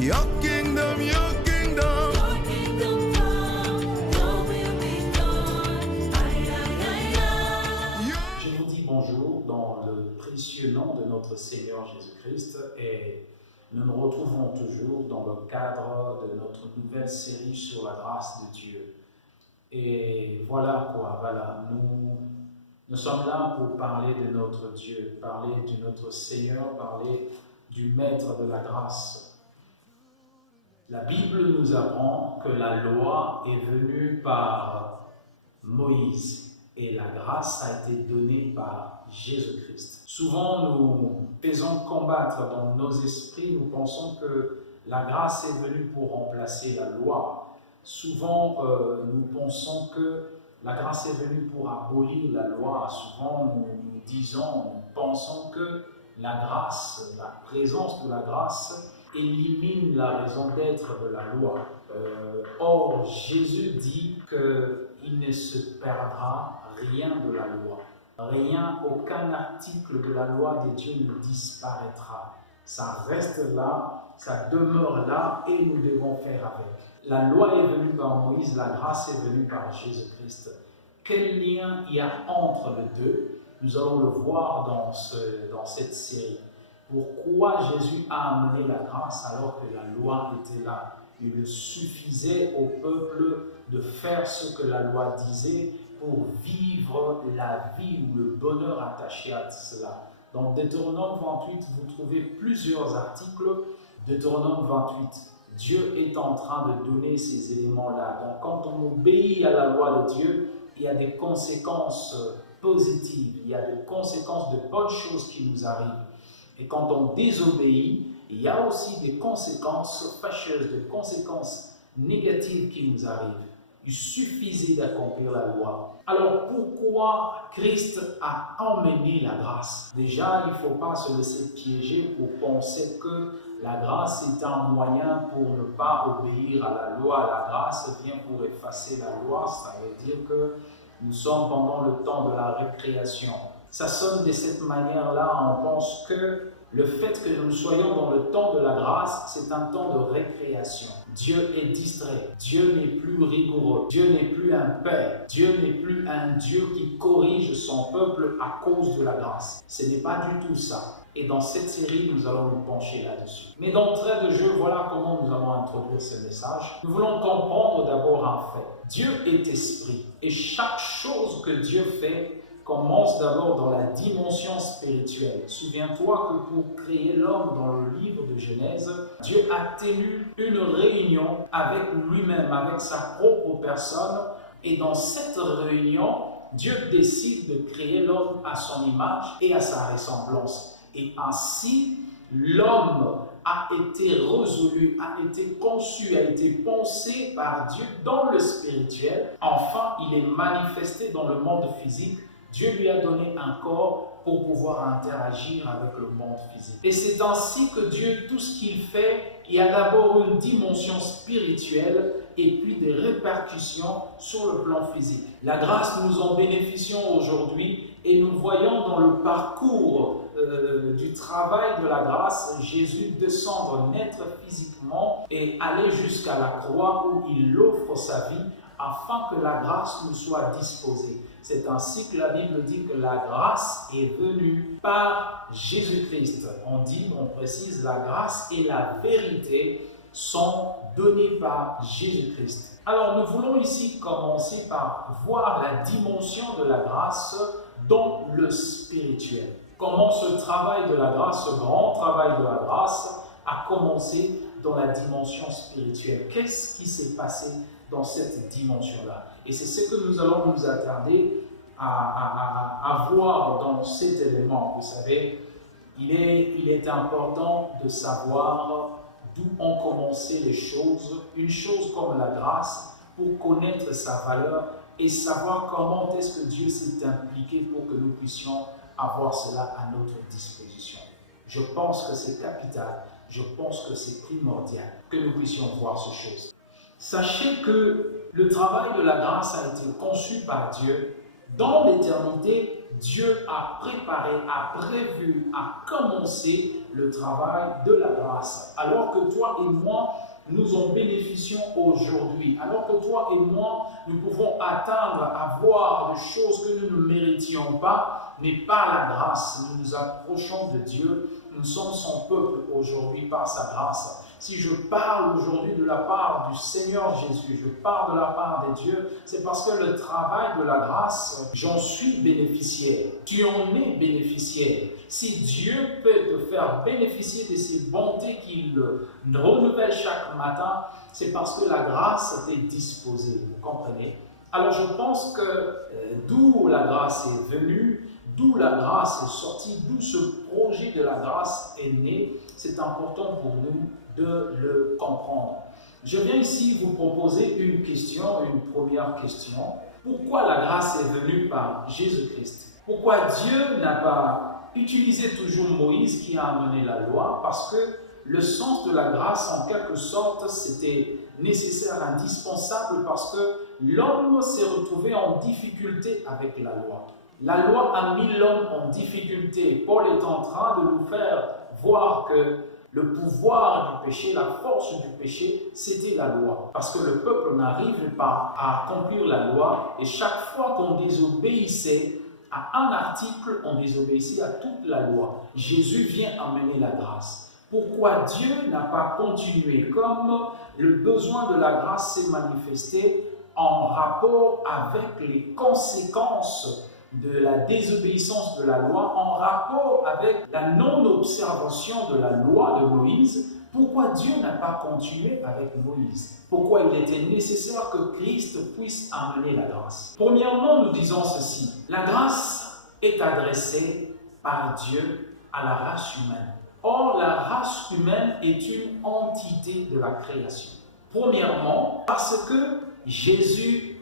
Your kingdom, your kingdom. Your kingdom come, your will be done. Aye, aye, aye, aye. Je vous dis bonjour dans le précieux nom de notre Seigneur Jésus-Christ et nous nous retrouvons toujours dans le cadre de notre nouvelle série sur la grâce de Dieu. Et voilà, nous sommes là pour parler de notre Dieu, parler de notre Seigneur, parler du Maître de la grâce. La Bible nous apprend que la loi est venue par Moïse et la grâce a été donnée par Jésus-Christ. Souvent, nous faisons combattre dans nos esprits, nous pensons que la grâce est venue pour remplacer la loi. Souvent, nous pensons que la grâce est venue pour abolir la loi. Souvent, nous pensons que la grâce, la présence de la grâce élimine la raison d'être de la loi. Or, Jésus dit qu'il ne se perdra rien de la loi. Rien, aucun article de la loi de Dieu ne disparaîtra. Ça reste là, ça demeure là et nous devons faire avec. La loi est venue par Moïse, la grâce est venue par Jésus-Christ. Quel lien il y a entre les deux? Nous allons le voir dans cette série. Pourquoi Jésus a amené la grâce alors que la loi était là? Il suffisait au peuple de faire ce que la loi disait pour vivre la vie ou le bonheur attaché à cela. Dans Deutéronome 28, vous trouvez plusieurs articles. Deutéronome 28, Dieu est en train de donner ces éléments-là. Donc quand on obéit à la loi de Dieu, il y a des conséquences positives, il y a des conséquences de bonnes choses qui nous arrivent. Et quand on désobéit, il y a aussi des conséquences fâcheuses, des conséquences négatives qui nous arrivent. Il suffisait d'accomplir la loi. Alors pourquoi Christ a emmené la grâce? Déjà, il ne faut pas se laisser piéger pour penser que la grâce est un moyen pour ne pas obéir à la loi. La grâce vient pour effacer la loi. Ça veut dire que nous sommes pendant le temps de la récréation. Ça sonne de cette manière-là. On pense que le fait que nous soyons dans le temps de la grâce, c'est un temps de récréation. Dieu est distrait. Dieu n'est plus rigoureux. Dieu n'est plus un père. Dieu n'est plus un Dieu qui corrige son peuple à cause de la grâce. Ce n'est pas du tout ça. Et dans cette série, nous allons nous pencher là-dessus. Mais d'entrée de jeu, voilà comment nous allons introduire ce message. Nous voulons comprendre d'abord un fait. Dieu est esprit. Et chaque chose que Dieu fait commence d'abord dans la dimension spirituelle. Souviens-toi que pour créer l'homme dans le livre de Genèse, Dieu a tenu une réunion avec lui-même, avec sa propre personne. Et dans cette réunion, Dieu décide de créer l'homme à son image et à sa ressemblance. Et ainsi, l'homme a été résolu, a été conçu, a été pensé par Dieu dans le spirituel. Enfin, il est manifesté dans le monde physique. Dieu lui a donné un corps pour pouvoir interagir avec le monde physique. Et c'est ainsi que Dieu, tout ce qu'il fait, il y a d'abord une dimension spirituelle et puis des répercussions sur le plan physique. La grâce, nous en bénéficions aujourd'hui et nous voyons dans le parcours du travail de la grâce, Jésus descendre, naître physiquement et aller jusqu'à la croix où il offre sa vie afin que la grâce nous soit disposée. C'est ainsi que la Bible dit que la grâce est venue par Jésus-Christ. On précise, la grâce et la vérité sont données par Jésus-Christ. Alors nous voulons ici commencer par voir la dimension de la grâce dans le spirituel. Comment ce travail de la grâce, ce grand travail de la grâce a commencé dans la dimension spirituelle. Qu'est-ce qui s'est passé dans cette dimension-là? Et c'est ce que nous allons nous attarder à voir dans cet élément. Vous savez, il est important de savoir d'où ont commencé les choses, une chose comme la grâce, pour connaître sa valeur et savoir comment est-ce que Dieu s'est impliqué pour que nous puissions avoir cela à notre disposition. Je pense que c'est capital, je pense que c'est primordial que nous puissions voir ces choses. Sachez que le travail de la grâce a été conçu par Dieu dans l'éternité Dieu a préparé, a prévu, a commencé le travail de la grâce. Alors que toi et moi, nous en bénéficions aujourd'hui. Alors que toi et moi, nous pouvons atteindre, avoir des choses que nous ne méritions pas, mais par la grâce, nous nous approchons de Dieu. Nous sommes son peuple aujourd'hui par sa grâce. Si je parle aujourd'hui de la part du Seigneur Jésus, je parle de la part de Dieu, c'est parce que le travail de la grâce, j'en suis bénéficiaire. Tu en es bénéficiaire. Si Dieu peut te faire bénéficier de ses bontés qu'il renouvelle chaque matin, c'est parce que la grâce t'est disposée. Vous comprenez? Alors je pense que d'où la grâce est venue, d'où la grâce est sortie, d'où ce projet de la grâce est né, c'est important pour nous de le comprendre. Je viens ici vous proposer une question, une première question. Pourquoi la grâce est venue par Jésus-Christ? Pourquoi Dieu n'a pas utilisé toujours Moïse qui a amené la loi? Parce que le sens de la grâce, en quelque sorte, c'était nécessaire, indispensable, parce que l'homme s'est retrouvé en difficulté avec la loi. La loi a mis l'homme en difficulté. Paul est en train de nous faire voir que le pouvoir du péché, la force du péché, c'était la loi. Parce que le peuple n'arrive pas à accomplir la loi, et chaque fois qu'on désobéissait à un article, on désobéissait à toute la loi. Jésus vient amener la grâce. Pourquoi Dieu n'a pas continué? Comme le besoin de la grâce s'est manifesté en rapport avec les conséquences de la désobéissance de la loi, en rapport avec la non-observation de la loi de Moïse, pourquoi Dieu n'a pas continué avec Moïse? Pourquoi il était nécessaire que Christ puisse amener la grâce? Premièrement, nous disons ceci: la grâce est adressée par Dieu à la race humaine. Or, la race humaine est une entité de la création. Premièrement, parce que Jésus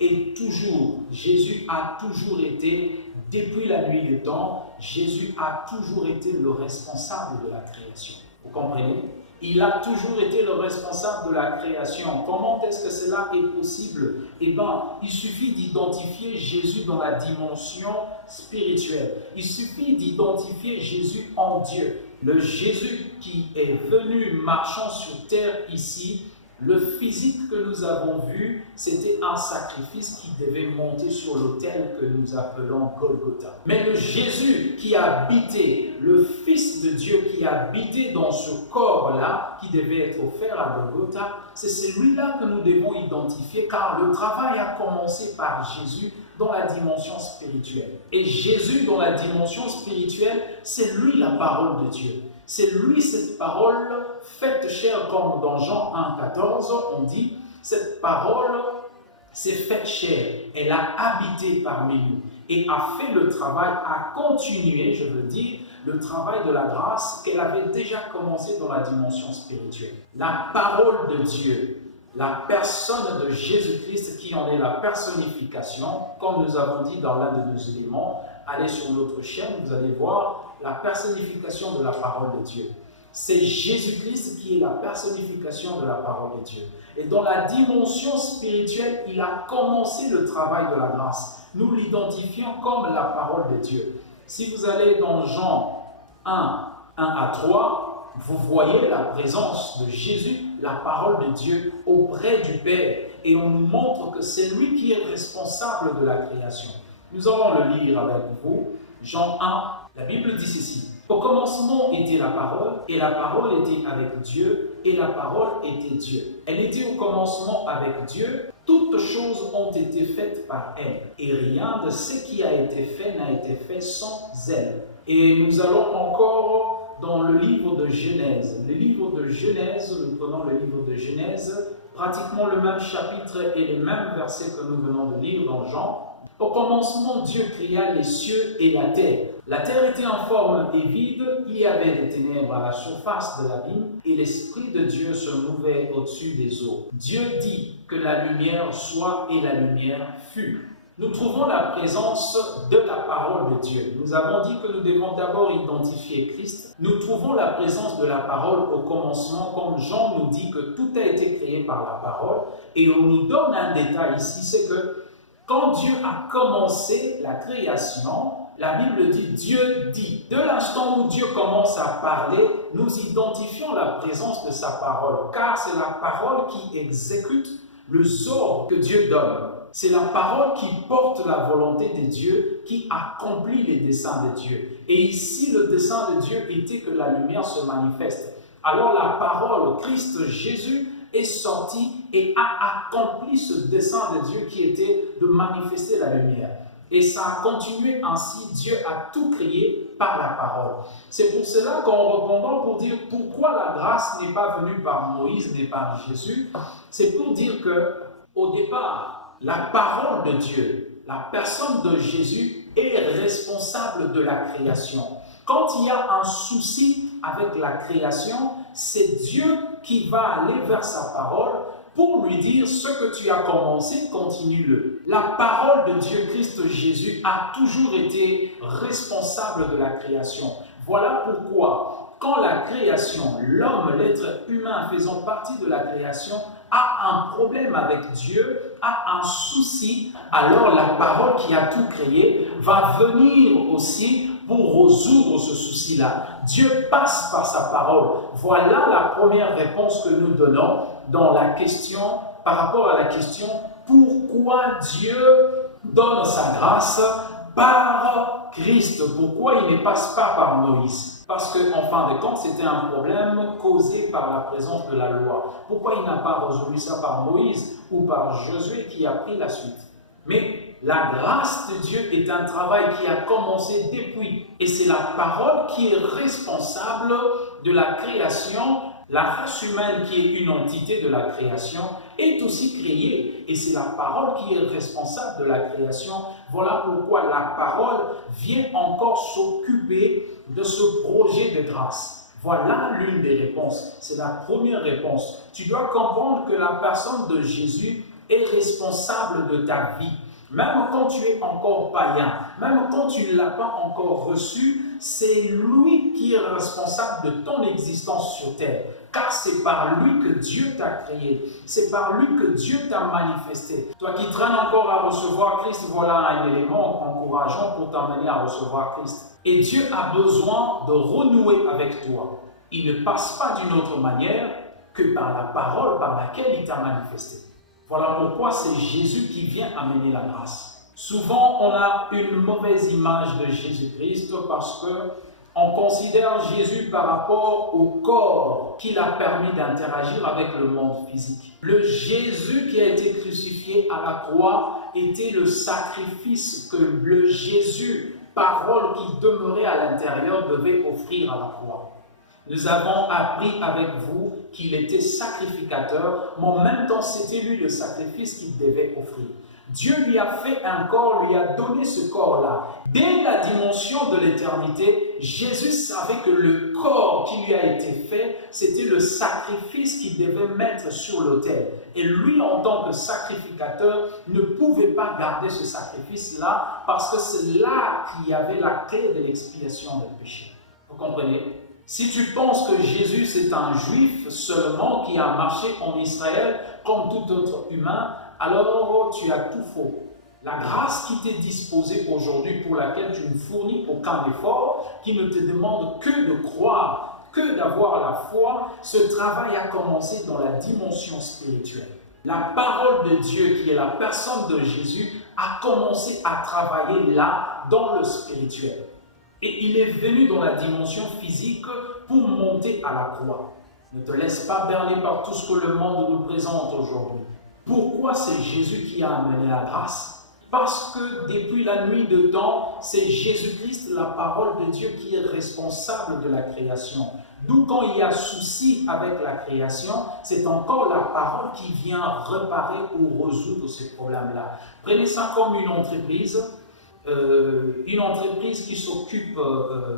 a toujours été, depuis la nuit des temps, Jésus a toujours été le responsable de la création. Vous comprenez? Il a toujours été le responsable de la création. Comment est-ce que cela est possible? Eh bien, il suffit d'identifier Jésus dans la dimension spirituelle. Il suffit d'identifier Jésus en Dieu. Le Jésus qui est venu marchant sur terre ici, le physique que nous avons vu, c'était un sacrifice qui devait monter sur l'autel que nous appelons Golgotha. Mais le Jésus qui a habité, le Fils de Dieu qui a habité dans ce corps-là, qui devait être offert à Golgotha, c'est celui-là que nous devons identifier, car le travail a commencé par Jésus dans la dimension spirituelle. Et Jésus, dans la dimension spirituelle, c'est lui la parole de Dieu. C'est lui cette parole faite chair, comme dans Jean 1,14, on dit, cette parole s'est faite chair, elle a habité parmi nous et a fait le travail, a continué, je veux dire, le travail de la grâce qu'elle avait déjà commencé dans la dimension spirituelle. La parole de Dieu, la personne de Jésus-Christ qui en est la personnification, comme nous avons dit dans l'un de nos éléments, allez sur notre chaîne, vous allez voir la personnification de la parole de Dieu. C'est Jésus-Christ qui est la personnification de la parole de Dieu. Et dans la dimension spirituelle, il a commencé le travail de la grâce. Nous l'identifions comme la parole de Dieu. Si vous allez dans Jean 1 à 3, vous voyez la présence de Jésus, la parole de Dieu, auprès du Père. Et on nous montre que c'est lui qui est responsable de la création. Nous allons le lire avec vous. Jean 1, la Bible dit ceci: au commencement était la parole, et la parole était avec Dieu, et la parole était Dieu. Elle était au commencement avec Dieu. Toutes choses ont été faites par elle, et rien de ce qui a été fait n'a été fait sans elle. Et nous allons encore dans le livre de Genèse. Le livre de Genèse, nous prenons le livre de Genèse, pratiquement le même chapitre et les mêmes versets que nous venons de lire dans Jean. Au commencement, Dieu créa les cieux et la terre. La terre était informe et vide, il y avait des ténèbres à la surface de l'abîme, et l'Esprit de Dieu se mouvait au-dessus des eaux. Dieu dit que la lumière soit, et la lumière fut. Nous trouvons la présence de la parole de Dieu. Nous avons dit que nous devons d'abord identifier Christ. Nous trouvons la présence de la parole au commencement, comme Jean nous dit que tout a été créé par la parole, et on nous donne un détail ici, c'est que quand Dieu a commencé la création, la Bible dit Dieu dit. De l'instant où Dieu commence à parler, nous identifions la présence de sa parole, car c'est la parole qui exécute les ordres que Dieu donne. C'est la parole qui porte la volonté de Dieu, qui accomplit les desseins de Dieu. Et ici, le dessein de Dieu était que la lumière se manifeste. Alors la parole, Christ Jésus, est sorti et a accompli ce dessein de Dieu qui était de manifester la lumière. Et ça a continué ainsi, Dieu a tout créé par la parole. C'est pour cela qu'en répondant pour dire pourquoi la grâce n'est pas venue par Moïse, mais par Jésus, c'est pour dire que au départ, la parole de Dieu, la personne de Jésus est responsable de la création. Quand il y a un souci avec la création, c'est Dieu qui va aller vers sa parole pour lui dire ce que tu as commencé, continue-le. La parole de Dieu, Christ Jésus, a toujours été responsable de la création. Voilà pourquoi, quand la création, l'homme, l'être humain faisant partie de la création, a un problème avec Dieu, a un souci, alors la parole qui a tout créé va venir aussi pour résoudre ce souci-là. Dieu passe par sa parole. Voilà la première réponse que nous donnons dans la question, par rapport à la question pourquoi Dieu donne sa grâce par Christ. Pourquoi il ne passe pas par Moïse? Parce qu'en fin de compte, c'était un problème causé par la présence de la loi. Pourquoi il n'a pas résolu ça par Moïse ou par Josué qui a pris la suite? Mais la grâce de Dieu est un travail qui a commencé depuis. Et c'est la parole qui est responsable de la création. La race humaine, qui est une entité de la création, est aussi créée. Et c'est la parole qui est responsable de la création. Voilà pourquoi la parole vient encore s'occuper de ce projet de grâce. Voilà l'une des réponses. C'est la première réponse. Tu dois comprendre que la personne de Jésus est responsable de ta vie. Même quand tu es encore païen, même quand tu ne l'as pas encore reçu, c'est lui qui est responsable de ton existence sur terre. Car c'est par lui que Dieu t'a créé. C'est par lui que Dieu t'a manifesté. Toi qui traînes encore à recevoir Christ, voilà un élément encourageant pour t'amener à recevoir Christ. Et Dieu a besoin de renouer avec toi. Il ne passe pas d'une autre manière que par la parole par laquelle il t'a manifesté. Voilà pourquoi c'est Jésus qui vient amener la grâce. Souvent, on a une mauvaise image de Jésus-Christ parce qu'on considère Jésus par rapport au corps qu'il a permis d'interagir avec le monde physique. Le Jésus qui a été crucifié à la croix était le sacrifice que le Jésus, parole qui demeurait à l'intérieur, devait offrir à la croix. Nous avons appris avec vous qu'il était sacrificateur, mais en même temps, c'était lui le sacrifice qu'il devait offrir. Dieu lui a fait un corps, lui a donné ce corps-là. Dès la dimension de l'éternité, Jésus savait que le corps qui lui a été fait, c'était le sacrifice qu'il devait mettre sur l'autel. Et lui, en tant que sacrificateur, ne pouvait pas garder ce sacrifice-là parce que c'est là qu'il y avait la clé de l'expiation des péchés. Vous comprenez? Si tu penses que Jésus c'est un juif seulement qui a marché en Israël comme tout autre humain, alors tu as tout faux. La grâce qui t'est disposée aujourd'hui pour laquelle tu ne fournis aucun effort, qui ne te demande que de croire, que d'avoir la foi, ce travail a commencé dans la dimension spirituelle. La parole de Dieu qui est la personne de Jésus a commencé à travailler là dans le spirituel. Et il est venu dans la dimension physique pour monter à la croix. Ne te laisse pas berner par tout ce que le monde nous présente aujourd'hui. Pourquoi c'est Jésus qui a amené la grâce? Parce que depuis la nuit de temps, c'est Jésus-Christ, la parole de Dieu, qui est responsable de la création. D'où quand il y a souci avec la création, c'est encore la parole qui vient réparer ou résoudre ces problèmes-là. Prenez ça comme une entreprise qui s'occupe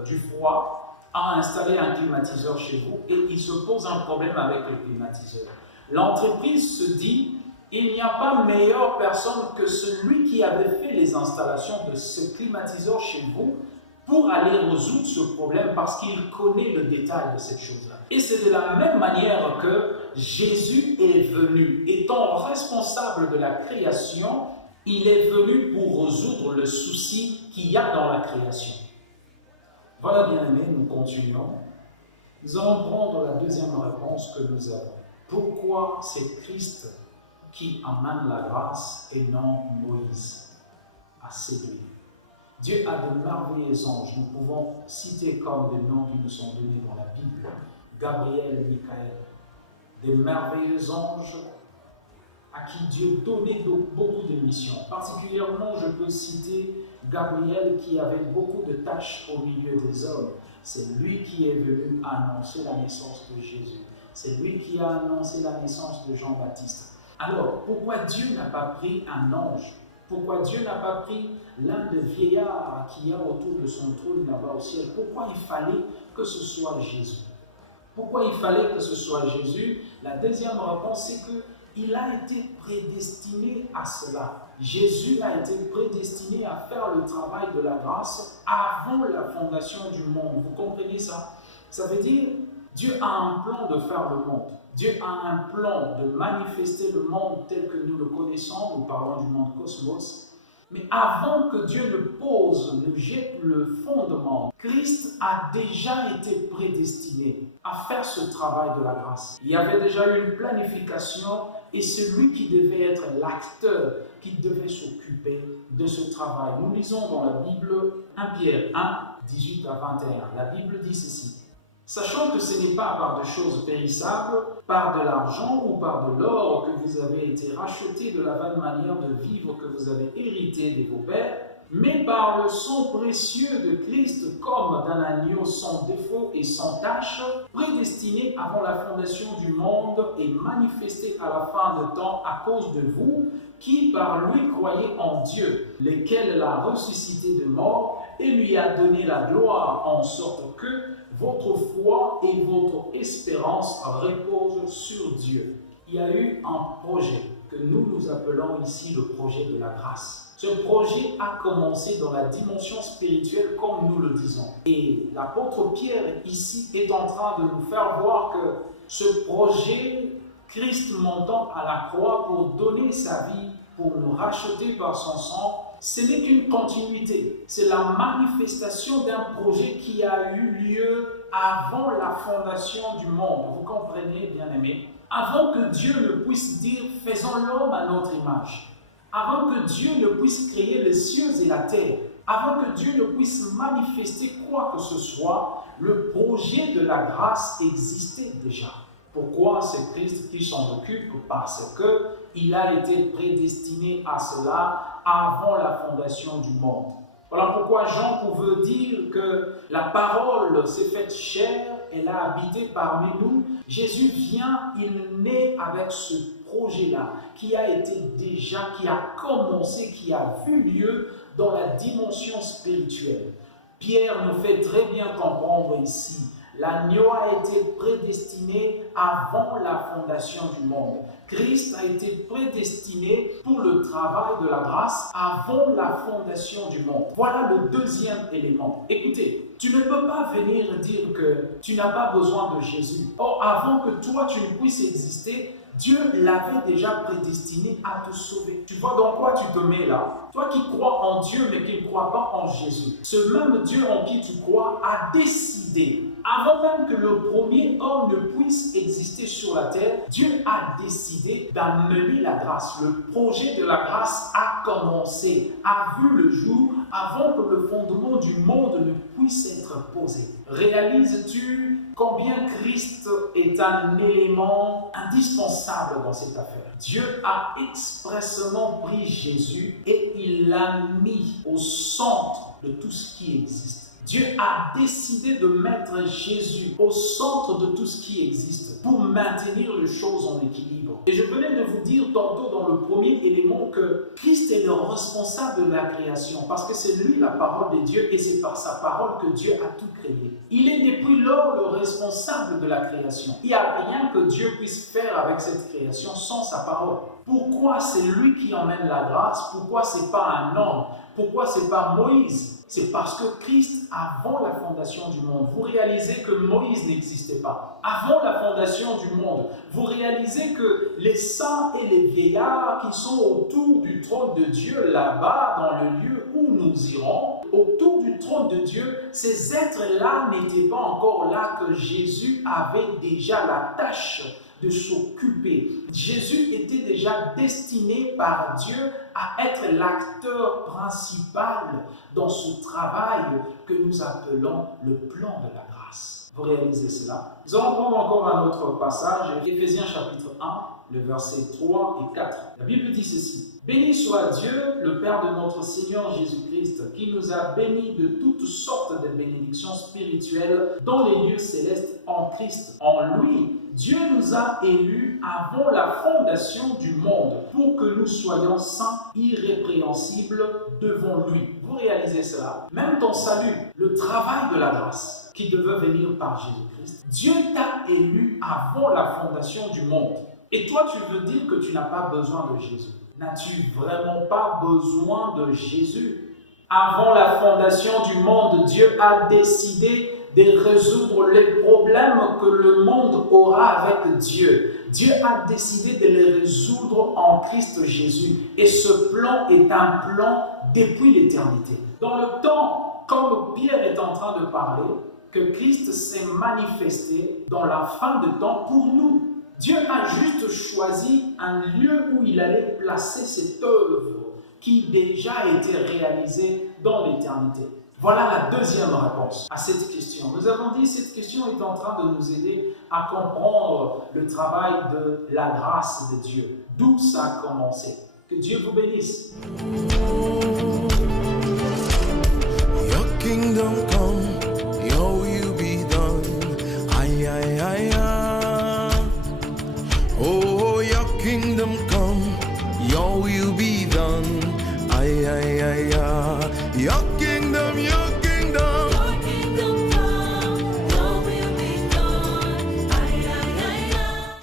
du froid a installé un climatiseur chez vous et il se pose un problème avec le climatiseur. L'entreprise se dit, il n'y a pas meilleure personne que celui qui avait fait les installations de ce climatiseur chez vous pour aller résoudre ce problème parce qu'il connaît le détail de cette chose-là. Et c'est de la même manière que Jésus est venu, étant responsable de la création. Il est venu pour résoudre le souci qu'il y a dans la création. Voilà, bien-aimés, nous continuons. Nous allons prendre la deuxième réponse que nous avons. Pourquoi c'est Christ qui amène la grâce et non Moïse à séduire? Dieu a de merveilleux anges. Nous pouvons citer comme des noms qui nous sont donnés dans la Bible. Gabriel, Michael. Des merveilleux anges à qui Dieu donnait beaucoup de missions. Particulièrement, je peux citer Gabriel qui avait beaucoup de tâches au milieu des hommes. C'est lui qui est venu annoncer la naissance de Jésus. C'est lui qui a annoncé la naissance de Jean-Baptiste. Alors, pourquoi Dieu n'a pas pris un ange? Pourquoi Dieu n'a pas pris l'un des vieillards qu'il y a autour de son trône là-bas au ciel? Pourquoi il fallait que ce soit Jésus? Pourquoi il fallait que ce soit Jésus? La deuxième réponse, c'est qu'il a été prédestiné à cela. Jésus a été prédestiné à faire le travail de la grâce avant la fondation du monde. Vous comprenez ça? Ça veut dire, Dieu a un plan de faire le monde. Dieu a un plan de manifester le monde tel que nous le connaissons. Nous parlons du monde cosmos. Mais avant que Dieu ne jette le fondement, Christ a déjà été prédestiné à faire ce travail de la grâce. Il y avait déjà une planification et c'est lui qui devait être l'acteur, qui devait s'occuper de ce travail. Nous lisons dans la Bible 1 Pierre 1, 18 à 21. La Bible dit ceci. Sachant que ce n'est pas par de choses périssables, par de l'argent ou par de l'or que vous avez été rachetés de la vaine manière de vivre que vous avez hérité de vos pères, mais par le sang précieux de Christ comme d'un agneau sans défaut et sans tache, prédestiné avant la fondation du monde et manifesté à la fin de temps à cause de vous, qui par lui croyez en Dieu, lequel l'a ressuscité de mort et lui a donné la gloire, en sorte que votre foi et votre espérance reposent sur Dieu. Il y a eu un projet que nous appelons ici le projet de la grâce. Ce projet a commencé dans la dimension spirituelle comme nous le disons. Et l'apôtre Pierre ici est en train de nous faire voir que ce projet, Christ montant à la croix pour donner sa vie, pour nous racheter par son sang, ce n'est qu'une continuité. C'est la manifestation d'un projet qui a eu lieu avant la fondation du monde. Vous comprenez, bien-aimés? Avant que Dieu ne puisse dire « faisons l'homme à notre image », avant que Dieu ne puisse créer les cieux et la terre, avant que Dieu ne puisse manifester quoi que ce soit, le projet de la grâce existait déjà. Pourquoi c'est Christ qui s'en occupe? Parce qu'il a été prédestiné à cela avant la fondation du monde. Voilà pourquoi Jean pouvait dire que la parole s'est faite chair, elle a habité parmi nous. Jésus vient, il naît avec ce projet-là qui a commencé, qui a vu lieu dans la dimension spirituelle. Pierre nous fait très bien comprendre ici. L'agneau a été prédestiné avant la fondation du monde. Christ a été prédestiné pour le travail de la grâce avant la fondation du monde. Voilà le deuxième élément. Écoutez, tu ne peux pas venir dire que tu n'as pas besoin de Jésus. Or, avant que toi tu ne puisses exister, Dieu l'avait déjà prédestiné à te sauver. Tu vois dans quoi tu te mets là? Toi qui crois en Dieu mais qui ne crois pas en Jésus. Ce même Dieu en qui tu crois a décidé, avant même que le premier homme ne puisse exister sur la terre, Dieu a décidé d'amener la grâce. Le projet de la grâce a commencé, a vu le jour avant que le fondement du monde ne puisse être posé. Réalises-tu combien Christ est un élément indispensable dans cette affaire? Dieu a expressément pris Jésus et il l'a mis au centre de tout ce qui existe. Dieu a décidé de mettre Jésus au centre de tout ce qui existe pour maintenir les choses en équilibre. Et je venais de vous dire tantôt dans le premier élément que Christ est le responsable de la création parce que c'est lui la parole de Dieu et c'est par sa parole que Dieu a tout créé. Il est depuis lors le responsable de la création. Il n'y a rien que Dieu puisse faire avec cette création sans sa parole. Pourquoi c'est lui qui emmène la grâce? Pourquoi ce n'est pas un homme? Pourquoi c'est pas Moïse? C'est parce que Christ, avant la fondation du monde, vous réalisez que Moïse n'existait pas. Avant la fondation du monde, vous réalisez que les saints et les vieillards qui sont autour du trône de Dieu, là-bas, dans le lieu où nous irons, autour du trône de Dieu, ces êtres-là n'étaient pas encore là, que Jésus avait déjà la tâche de s'occuper. Jésus était déjà destiné par Dieu à être l'acteur principal dans ce travail que nous appelons le plan de la grâce. Vous réalisez cela? Nous allons prendre encore un autre passage, Éphésiens chapitre 1, le verset 3 et 4. La Bible dit ceci: Béni soit Dieu, le Père de notre Seigneur Jésus-Christ, qui nous a bénis de toutes sortes de bénédictions spirituelles dans les lieux célestes en Christ. En lui, Dieu nous a élus avant la fondation du monde pour que nous soyons saints, irrépréhensibles devant lui. Vous réalisez cela? Même ton salut, le travail de la grâce qui devait venir par Jésus-Christ, Dieu t'a élu avant la fondation du monde. Et toi, tu veux dire que tu n'as pas besoin de Jésus? N'as-tu vraiment pas besoin de Jésus? Avant la fondation du monde, Dieu a décidé de résoudre les problèmes que le monde aura avec Dieu. Dieu a décidé de les résoudre en Christ Jésus. Et ce plan est un plan depuis l'éternité. Dans le temps, comme Pierre est en train de parler, que Christ s'est manifesté dans la fin de temps pour nous. Dieu a juste choisi un lieu où il allait placer cette œuvre qui déjà été réalisée dans l'éternité. Voilà la deuxième réponse à cette question. Nous avons dit que cette question est en train de nous aider à comprendre le travail de la grâce de Dieu. D'où ça a commencé. Que Dieu vous bénisse. Your kingdom come, your will be done. Aye, aye, aye, aye. Oh, your kingdom come, your will be done. Aye, aye, aye, aye.